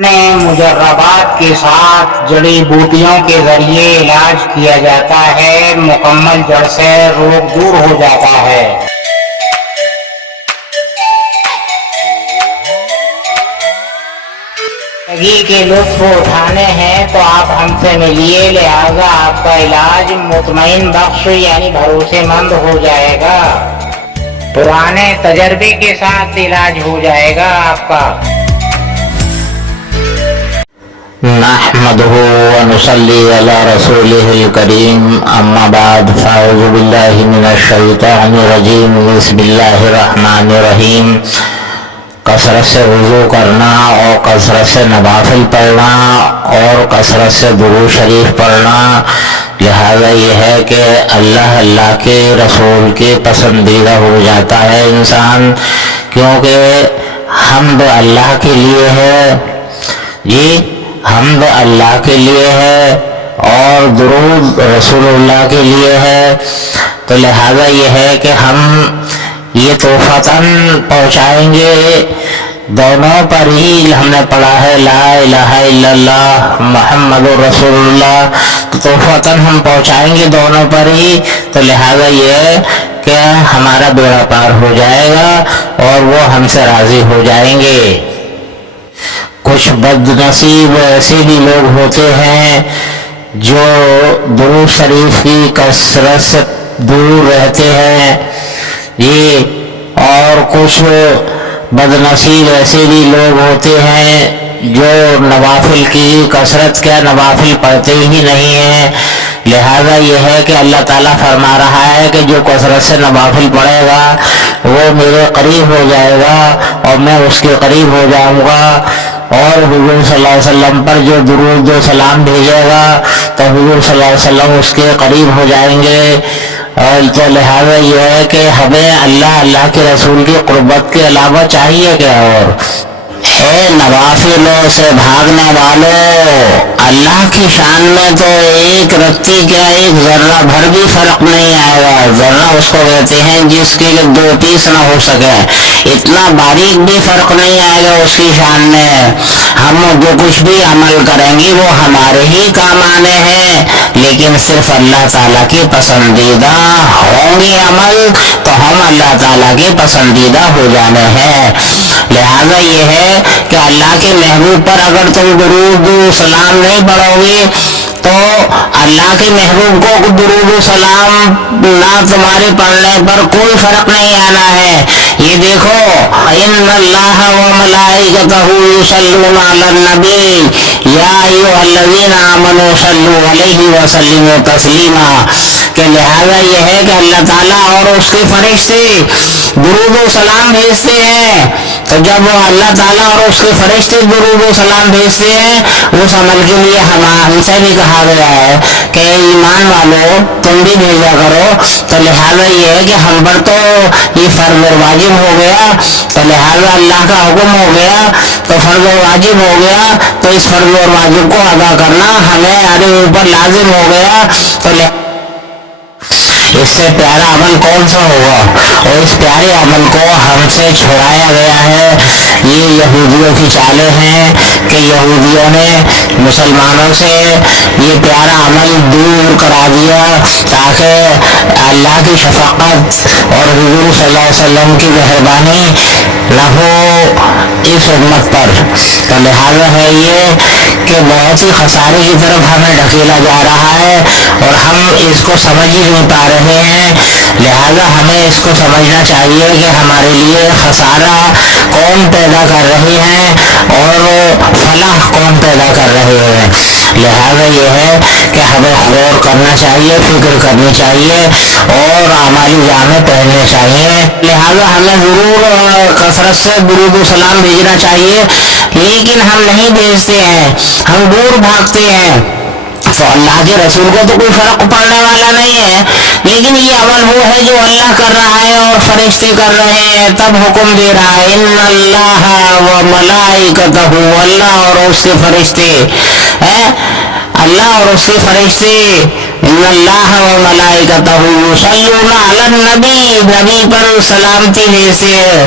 مجربات کے ساتھ جڑی بوٹیوں کے ذریعے علاج کیا جاتا ہے، مکمل جڑ سے روگ دور ہو جاتا ہے۔ زندگی کے لطف اٹھانے ہیں تو آپ ہم سے ملیے، لہذا آپ کا علاج مطمئن بخش یعنی بھروسے مند ہو جائے گا، پرانے تجربے کے ساتھ علاج ہو جائے گا آپ کا۔ نحمده ونصلي على رسوله الكريم، اما بعد، فاعوذ بالله من الشیطان الرجیم، بسم اللہ الرحمن الرحیم۔ کثرت سے وضو کرنا اور کثرت سے نوافل پڑھنا اور کثرت سے درود شریف پڑھنا، لہذا یہ ہے کہ اللہ کے رسول کے پسندیدہ ہو جاتا ہے انسان، کیونکہ حمد اللہ کے لیے ہے، حمد اللہ کے لیے ہے اور درود رسول اللہ کے لیے ہے، تو لہذا یہ ہے کہ ہم یہ تحفتاً پہنچائیں گے دونوں پر ہی۔ ہم نے پڑھا ہے لا الہ الا اللہ محمد رسول اللہ، تو تحفتاً ہم پہنچائیں گے دونوں پر ہی، تو لہذا یہ ہے کہ ہمارا بیڑا پار ہو جائے گا اور وہ ہم سے راضی ہو جائیں گے۔ کچھ بد نصیب ایسے بھی لوگ ہوتے ہیں جو درود شریف کی کثرت سے دور رہتے ہیں، اور کچھ بد نصیب ایسے بھی لوگ ہوتے ہیں جو نوافل کی کثرت کیا نوافل پڑھتے ہی نہیں ہیں، لہذا یہ ہے کہ اللہ تعالیٰ فرما رہا ہے کہ جو کثرت سے نوافل پڑھے گا وہ میرے قریب ہو جائے گا اور میں اس کے قریب ہو جاؤں گا، اور حضور صلی اللہ علیہ وسلم پر جو درود و سلام بھیجے گا تو حضور صلی اللہ علیہ وسلم اس کے قریب ہو جائیں گے۔ اور تو لہذا یہ ہے کہ ہمیں اللہ کے رسول کی قربت کے علاوہ چاہیے کہ اور اے نوافلوں سے بھاگنے والوں، اللہ کی شان میں تو ایک رتی کیا ایک ذرہ بھر بھی فرق نہیں آئے گا۔ ذرہ اس کو کہتے ہیں جس کے دو پیس نہ ہو سکے، اتنا باریک بھی فرق نہیں آئے گا اس کی شان میں۔ ہم جو کچھ بھی عمل کریں گے وہ ہمارے ہی کام آنے ہیں، لیکن صرف اللہ تعالیٰ کی پسندیدہ ہوں گے عمل تو ہم اللہ تعالیٰ کے پسندیدہ ہو جانے ہیں۔ لہذا یہ ہے کہ اللہ کے محبوب پر اگر تم درود و سلام نہیں پڑھو گے تو اللہ کے محبوب کو درود و سلام نہ تمہارے پڑھنے پر کوئی فرق نہیں آنا ہے۔ یہ دیکھو ان اللہ و ملائکتہ یصلون علی النبی یا ایھا الذین آمنوا صلوا علیہ وسلموا تسلیما، کہ لہذا یہ ہے کہ اللہ تعالیٰ اور اس کے فرشتے درود و سلام بھیجتے ہیں، تو جب وہ اللہ تعالیٰ اور اس کے فرشتے درود و سلام بھیجتے ہیں اس عمل کے لیے ہم سے بھی کہا گیا ہے کہ ایمان والو تم بھی بھیجا کرو، تو لہذا یہ ہے کہ ہم پر تو یہ فرض اور واجب ہو گیا، تو لہذا اللہ کا حکم ہو گیا تو فرض اور واجب ہو گیا، تو اس فرض اور واجب کو ادا کرنا ہمیں اوپر لازم ہو گیا، تو اس سے پیارا عمل کون سا ہوگا؟ اور اس پیارے عمل کو ہم سے چھڑایا گیا ہے۔ یہ یہودیوں کی چالیں ہیں کہ یہودیوں نے مسلمانوں سے یہ پیارا عمل دور کرا دیا تاکہ اللہ کی شفقت اور حضور صلی اللہ علیہ وسلم کی مہربانی نہ ہو اس امت پر، تو لہذا ہے یہ کہ بہت ہی خسارے کی طرف ہمیں ڈھکیلا جا رہا ہے اور ہم اس کو سمجھ ہی نہیں پا رہے ہیں۔ لہذا ہمیں اس کو سمجھنا چاہیے کہ ہمارے لیے خسارہ کون پیدا کر رہے ہیں اور فلاح کون پیدا کر رہے ہیں۔ لہذا یہ ہے کہ ہمیں غور کرنا چاہیے، فکر کرنی چاہیے اور اعمالی جامے پہننے چاہیے۔ لہذا ہمیں ضرور کثرت سے درود و سلام بھیجنا چاہیے، لیکن ہم نہیں بھیجتے ہیں، ہم دور بھاگتے ہیں، تو اللہ کے رسول کو تو کوئی فرق پڑنے والا نہیں ہے، لیکن یہ عمل وہ ہے جو اللہ کر رہا ہے اور فرشتے کر رہے ہیں، تب حکم دے رہا ہے ان اللہ و ملائکتہ، اللہ اور اس کے فرشتے، اللہ اور اس کے فرشتے، ان اللہ و ملائکتہ یصلون علی النبی، نبی پر سلامتی بھیجتے ہیں۔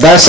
10